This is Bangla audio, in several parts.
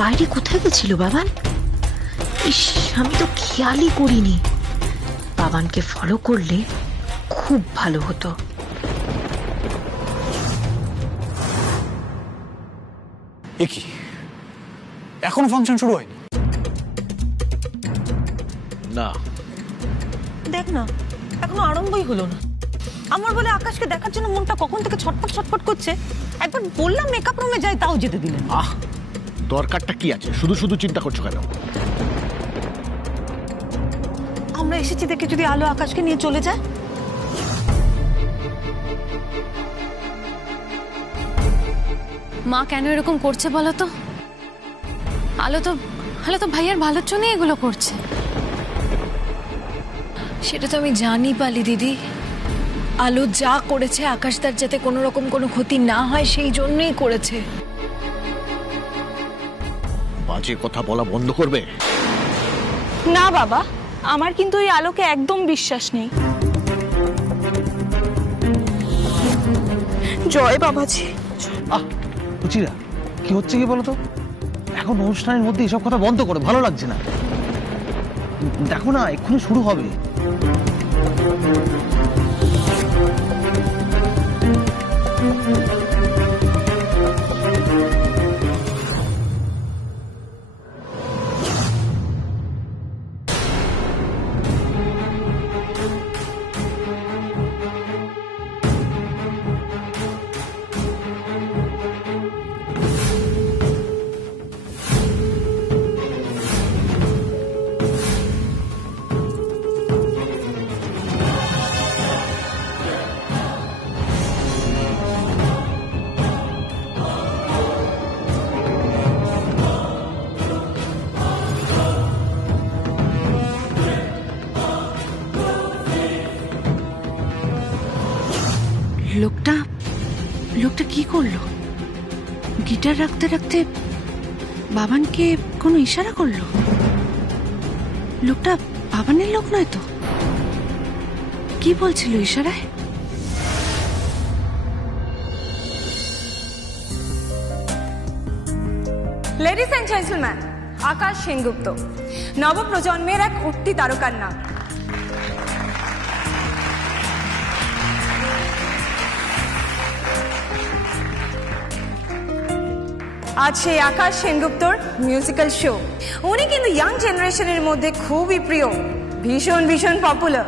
বাইরে কোথায় গেছিল বাবান? ইস, আমি তো খেয়ালই করিনি। বাবানকে ফলো করলে খুব ভালো হতো। কি এখনো ফাংশন শুরু হয়নি? না, দেখ না, এখনো আরম্ভই হলো না। আমার বলে আকাশকে দেখার জন্য মনটা কখন থেকে ছটফট ছটফট করছে। একবার বললাম মেকআপ রুমে যাই, তাও যেতে দিলেন। দরকারটা কি আছে? শুধু শুধু চিন্তা করছো কেন? আমরা এসেছি দেখে যদি আলো আকাশকে নিয়ে চলে যায়? মা কেন এরকম করছে বলো তো? আলো তো ভাইয়ার ভালোর জন্যই এগুলো করছে। সেটা তো আমি জানি পালি দিদি। আলো যা করেছে আকাশদার যাতে কোনো রকম কোনো ক্ষতি না হয় সেই জন্যই করেছে। বাজে কথা বলা বন্ধ করবে? না বাবা, আমার কিন্তু এই আলোকে একদম বিশ্বাস নেই। জয় বাবাজি। রুচিরা, কি হচ্ছে কি বলতো? এখন অনুষ্ঠানের মধ্যে এসব কথা বন্ধ করো, ভালো লাগছে না। দেখো না, এক্ষুনি শুরু হবে। লোকটা কি করলো? গিটার রাখতে রাখতে বাবানকে কোনো ইশারা করলো? লোকটা বাবানের লোক নয় তো? কি বলছিল ইশারায়? লেডিস এন্ড জেন্টলম্যান, আকাশ সেনগুপ্ত নবপ্রজন্মের এক উঠতি তারকার নাম। আজ সেই আকাশ সেনগুপ্তর মিউজিক্যাল শো। উনি কিন্তু ইয়াং জেনারেশনের মধ্যে খুবই প্রিয়, ভীষণ ভীষণ পপুলার।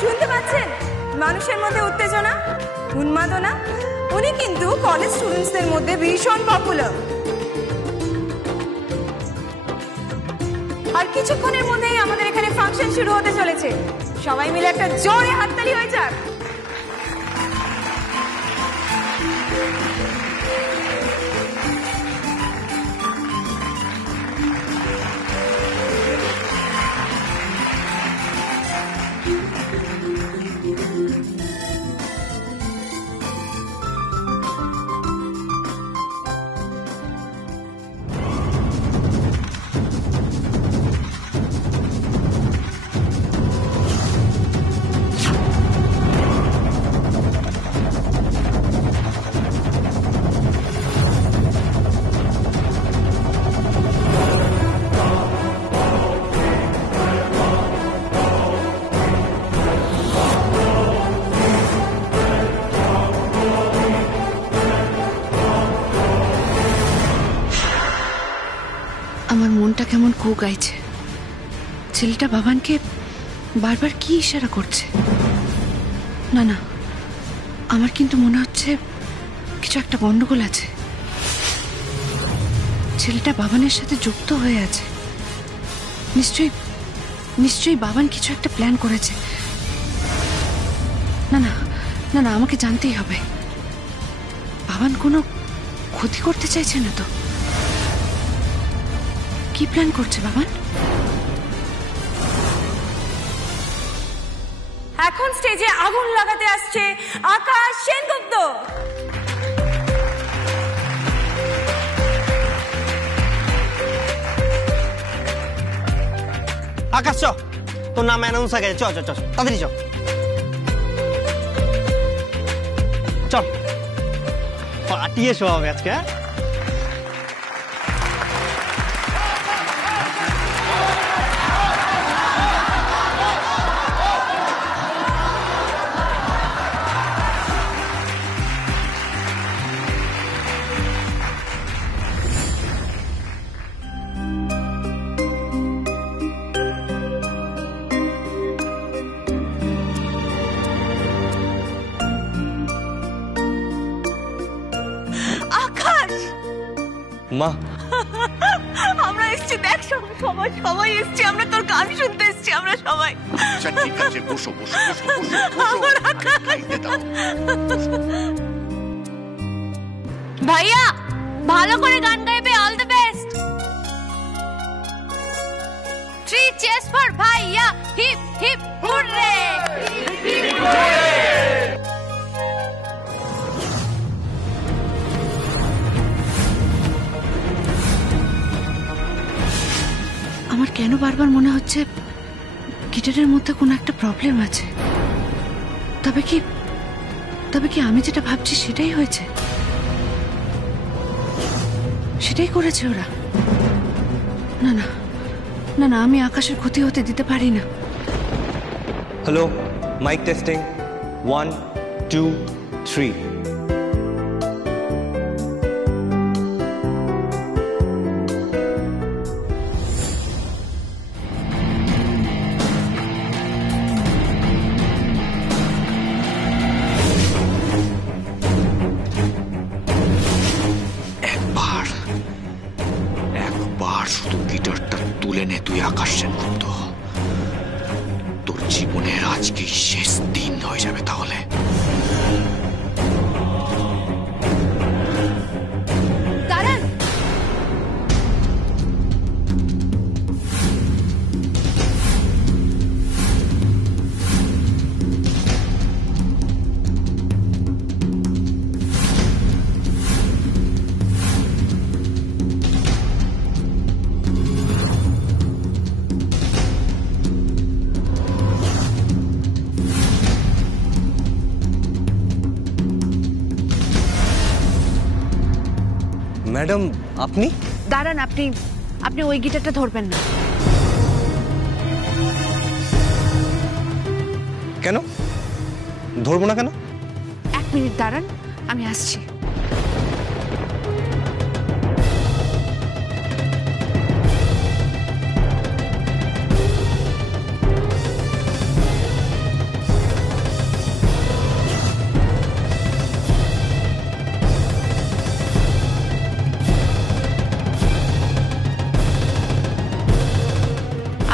শুনতে পাচ্ছেন মানুষের মধ্যে উত্তেজনা, উন্মাদনা? উনি কিন্তু কলেজ স্টুডেন্টসদের মধ্যে ভীষণ পপুলার। আর কিছুক্ষণের মধ্যেই আমাদের এখানে ফাংশন শুরু হতে চলেছে। সবাই মিলে একটা জোরে হাততালি হয়ে যাক। আমার মনটা কেমন কু গাইছে। ছেলেটা বাবানকে বারবার কি ইশারা করছে? না না, আমার কিন্তু মনে হচ্ছে কিছু একটা গন্ডগোল আছে। ছেলেটা বাবানের সাথে যুক্ত হয়ে আছে। নিশ্চয়ই বাবান কিছু একটা প্ল্যান করেছে। না না না না, আমাকে জানতেই হবে। বাবান কোনো ক্ষতি করতে চাইছে না তো? কি প্ল্যান করছে বাবান? এখন স্টেজে আগুন লাগাতে আসছে আকাশ সেনগুপ্ত। আকাশ চ, তোর নাম অ্যানাউন্স হয়ে গেছে, চ চ চ তাড়াতাড়ি চ, চল পাঠিয়ে শো হবে আজকে। হ্যাঁ মা, আমরা এসেছি, দেখ সবাই সবাই এসেছি, আমরা তোর গান শুনতে এসেছি, আমরা সবাই। আচ্ছা ঠিক আছে, বসো বসো বসো বসো বসো, খাইতে দাও। ভাইয়া ভালো করে গান গাইবে, all the best. 3 cheers for ভাইয়া, হিপ হিপ হুররে। আমার কেন বারবার মনে হচ্ছে গিটারের মধ্যে কোনো একটা প্রবলেম আছে। তবে কি আমি যেটা ভাবছি সেটাই হয়েছে, সেটাই করেছে ওরা? না না না না, আমি আকাশের ক্ষতি হতে দিতে পারি না। Hello, mic testing, 1 2 3। একবার শুধু গিটারটা তুলে নে তুই আকাশ সেনগুপ্ত, তোর জীবনের আজকে শেষ দিন হয়ে যাবে তাহলে। দাঁড়ান, ম্যাডাম আপনি? দাঁড়ান, আপনি ওই গিটারটা ধরবেন না। কেন ধরবো না কেন? 1 মিনিট দাঁড়ান, আমি আসছি।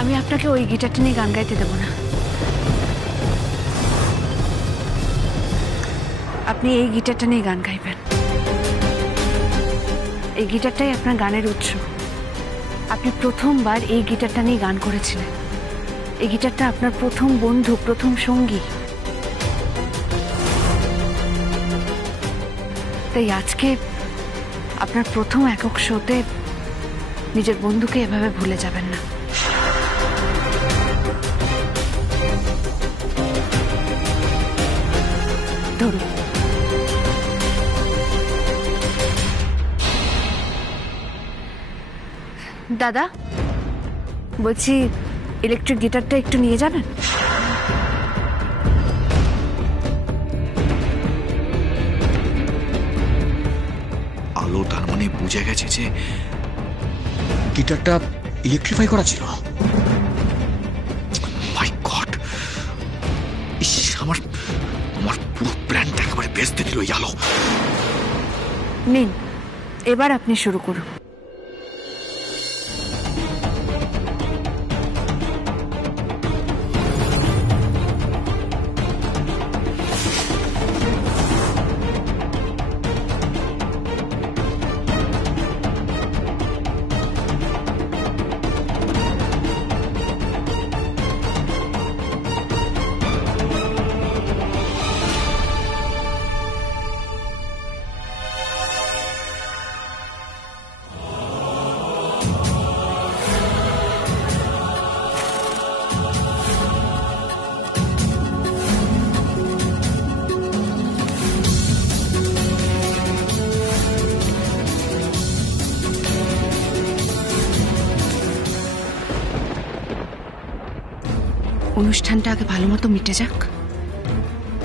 আমি আপনাকে ওই গিটারটা নিয়ে গান গাইতে দেব না। আপনি এই গিটারটা নিয়ে গান গাইবেন। এই গিটারটাই আপনার গানের উৎস। আপনি প্রথমবার এই গিটারটা নিয়ে গান করেছিলেন। এই গিটারটা আপনার প্রথম বন্ধু, প্রথম সঙ্গী। তাই আজকে আপনার প্রথম একক শোতে নিজের বন্ধুকে এভাবে ভুলে যাবেন না। ধরুন। দাদা বলছি, ইলেকট্রিক গিটারটা একটু নিয়ে যাবেন? আলো তার মানে বুঝে গেছে যে গিটারটা ইলেকট্রিফাই করা ছিল। মাই গড, আমার পুরো প্ল্যানটা একেবারে বেস্তে দিল এই আলো। নিন, এবার আপনি শুরু করুন। অনুষ্ঠানটা আগে ভালো মতো মিটে যাক,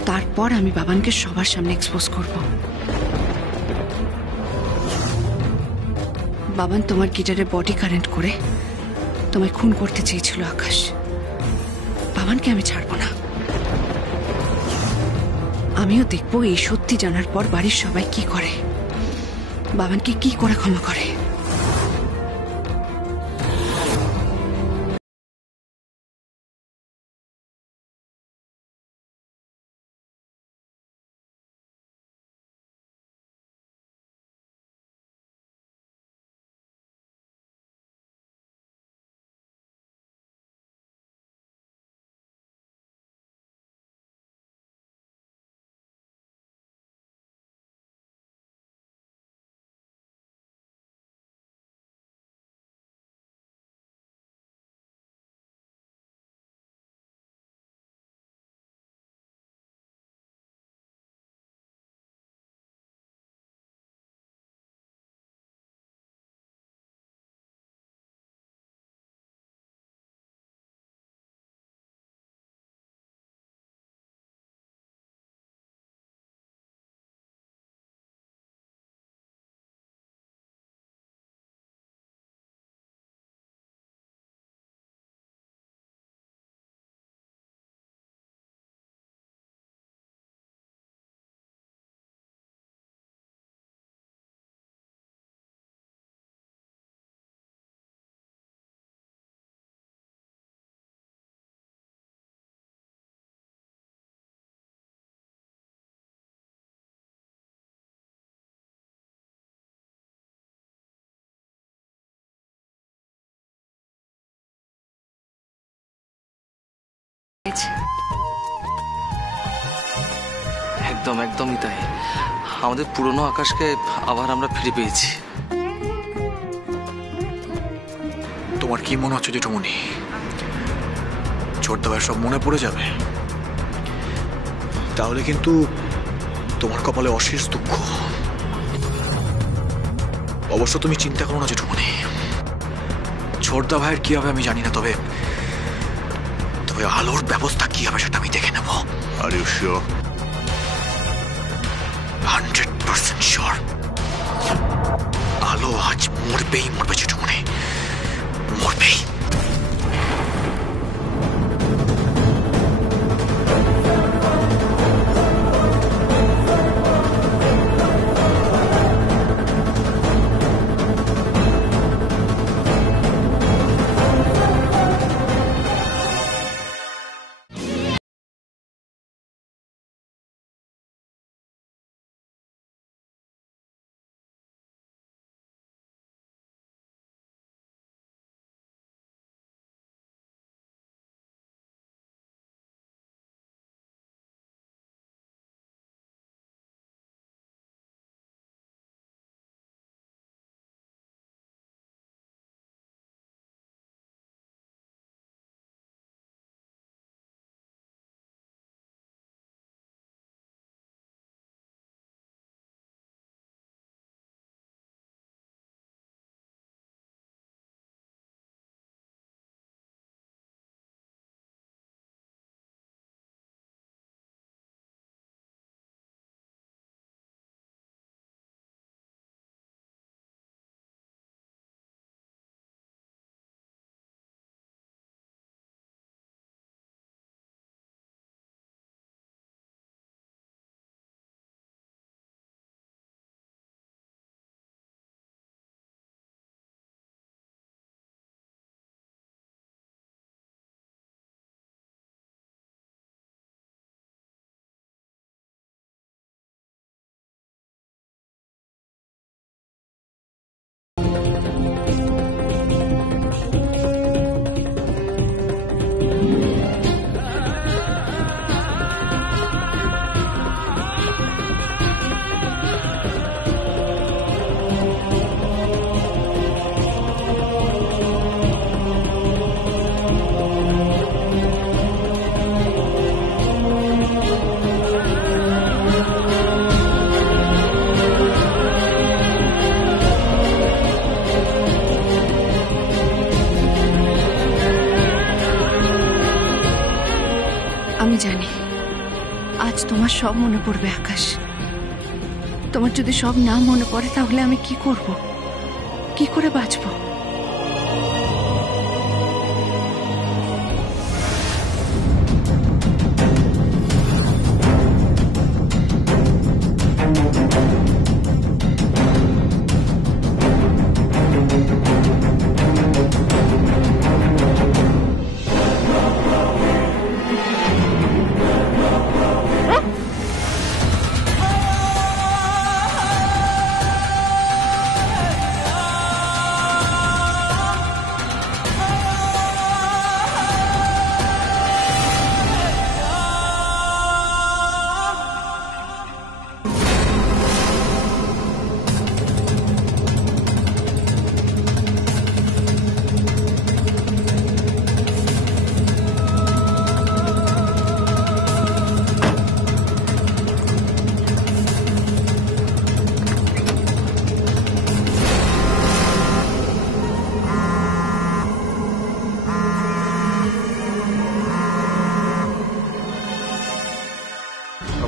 তারপর আমি বাবানকে সবার সামনে এক্সপোজ করব। বাবান তোমার গিটারে বডি কারেন্ট করে তোমায় খুন করতে চেয়েছিল আকাশ। বাবানকে আমি ছাড়বো না। আমিও দেখবো এই সত্যি জানার পর বাড়ির সবাই কি করে, বাবানকে কি করে ক্ষমা করে। একদম একদমই তাই। আমাদের পুরনো আকাশকে আবার আমরা ফিরে পেয়েছি। তোমার কি মনে হচ্ছে জেঠুমনি, ছোটদা সব মনে পড়ে যাবে? তাহলে কিন্তু তোমার কপালে অশেষ দুঃখ। অবশ্য তুমি চিন্তা করো না জেঠুমনি, ছোটদা ভাইয়ের কি হবে আমি জানি না, তবে তবে আলোর ব্যবস্থা কি হবে সেটা আমি দেখে নেব। Are you sure? 100% শিওর। আলো আজ মরবেই মরবে জেঠুমনি, মরবেই। আমি জানি আজ তোমার সব মনে পড়বে আকাশ। তোমার যদি সব না মনে পড়ে তাহলে আমি কি করব, কি করে বাঁচবো?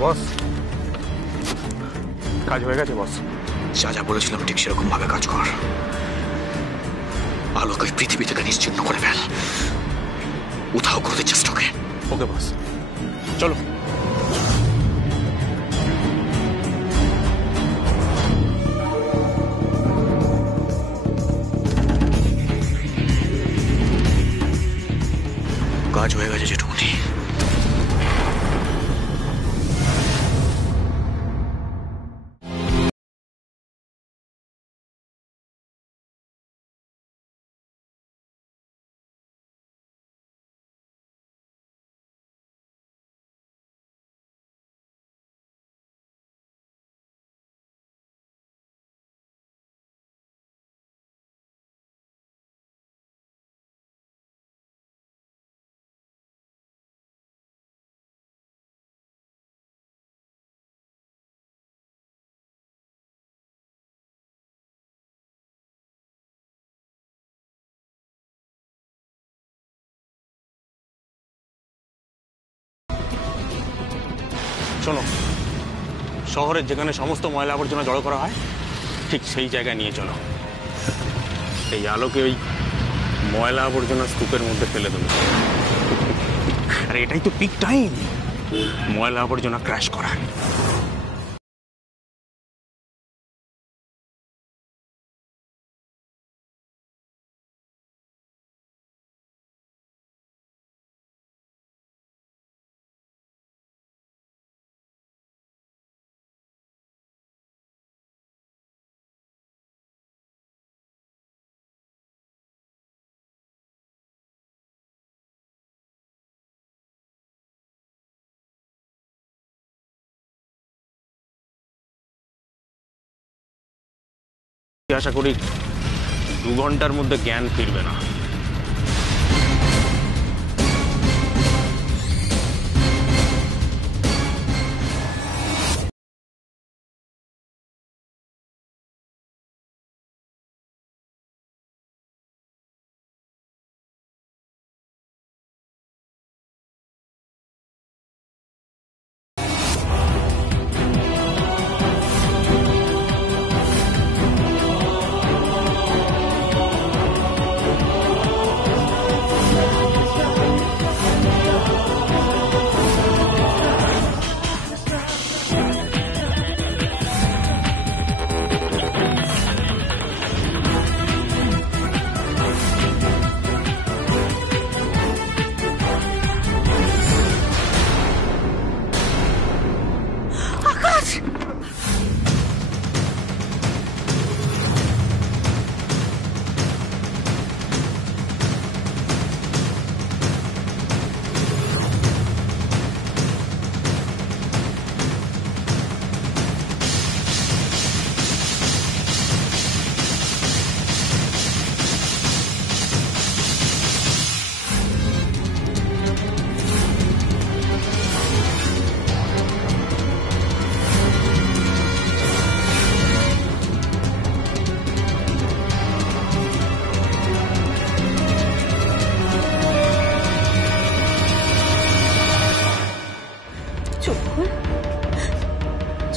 বস, কাজ হয়ে গেছে বস। যা যা বলেছিলাম ঠিক সেরকম ভাবে কাজ কর। আলোকে পৃথিবী থেকে নিশ্চিহ্ন করে ফেল। উধাও করতে চেষ্টা ওকে। ওকে বস, চলো। কাজ হয়ে গেছে যেটুকুনি। শোনো, শহরের যেখানে সমস্ত ময়লা আবর্জনা জড়ো করা হয় ঠিক সেই জায়গায় নিয়ে চলো। এই আলোকে ওই ময়লা আবর্জনা স্তূপের মধ্যে ফেলে দেবে। আর এটাই তো পিক টাইম ময়লা আবর্জনা ক্র্যাশ করার। আশা করি 2 ঘন্টার মধ্যে জ্ঞান ফিরবে না।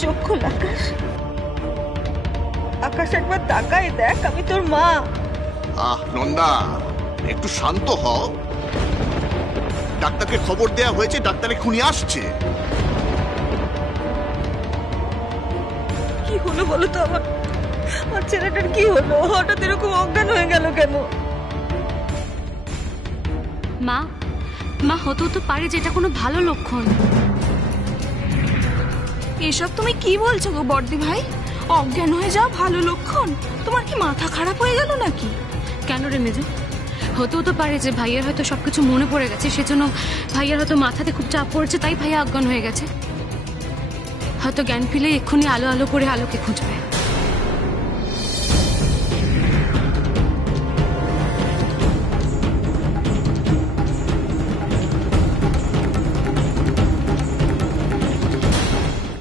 চোখ খোল আকাশ। আকাশ একবার তাকায় দেখ, আমি তোর মা। নন্দা, একটু শান্ত হও। ডাক্তারকে খবর দেয়া হয়েছে, ডাক্তার এক্ষুনি আসছে। কি হলো বলো তো আমার? আর ছেলেটার কি হলো? হঠাৎ এরকম অজ্ঞান হয়ে গেল কেন? মা মা হতেও তো পারে যে এটা কোনো ভালো লক্ষণ। এসব তুমি কি বলছো গো বর্দি ভাই? অজ্ঞান হয়ে যাওয়া ভালো লক্ষণ? তোমার কি মাথা খারাপ হয়ে গেল নাকি? কেন রে মেজু? হতেও তো পারে যে ভাইয়ার হয়তো সবকিছু মনে পড়ে গেছে, সেজন্য ভাইয়ার হয়তো মাথাতে খুব চাপ পড়েছে, তাই ভাইয়া অজ্ঞান হয়ে গেছে। হয়তো জ্ঞান ফিরে এক্ষুনি আলো আলো করে আলোকে খুঁজবে।